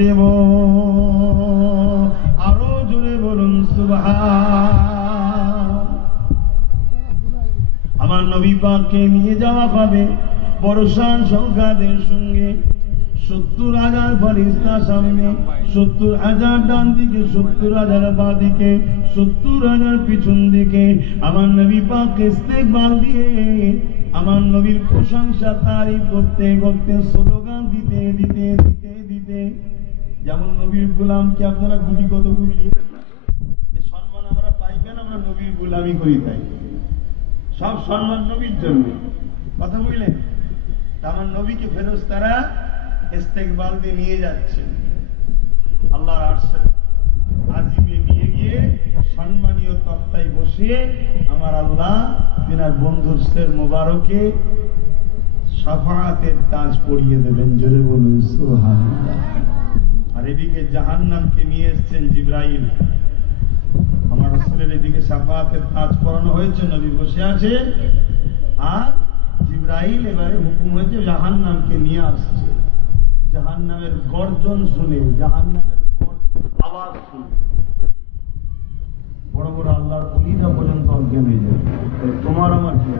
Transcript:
দেব। আরো জোরে বলুন সুবহান। আমার নবী পাককে নিয়ে যাওয়া হবে বড় শান শওকাতের সঙ্গে। 70,000 ফেরেশতা সামনে, 70,000 ডান দিকে, 70,000 বাঁ দিকে, 70,000 পিছন দিকে। আমার নবী পাককে ইস্তেকবাল দিয়ে আমার নবীর প্রশংসা তারিফ করতে করতে স্লোগান দিতে দিতে দিতে দিতে, যেমন নবীর গোলামকে আপনারা গুটি কত গুলিয়ে যে সম্মান আমরা পাই কেন? আমরা নবীর গোলামি করি তাই। সব সম্মান নবীর জন্য। কথা বুঝলেন? আমার নবীকে ফেরেশতারা ইস্তেকবাল দিয়ে নিয়ে যাচ্ছে আল্লাহর আরশে আজিমে নিয়ে গিয়ে সম্মানীয় তক্তায় বসে আমার আল্লাহ তিনার বন্ধুর শের মোবারকে শাফাআতের তাজ পরিয়ে দেবেন। জোরে বলুন সুবহানাল্লাহ। আর এদিকে জাহান্নামকে নিয়ে এসেছেন জিবরাইল। আমার রাসূলের এদিকে শাফাআতের তাজ পরানো হয়েছে, নবী বসে আছে, আর জিবরাইল এবারে হুকুম হয়েছে জাহান্নামকে নিয়ে আসছে। জাহান্নামের গর্জন শুনে, জাহান্নামের গর্জন আওয়াজ শুনে বড় বড় আল্লাহর ওলিরা পর্যন্ত অজ্ঞান হয়ে যাবে। তোমার আমার কি?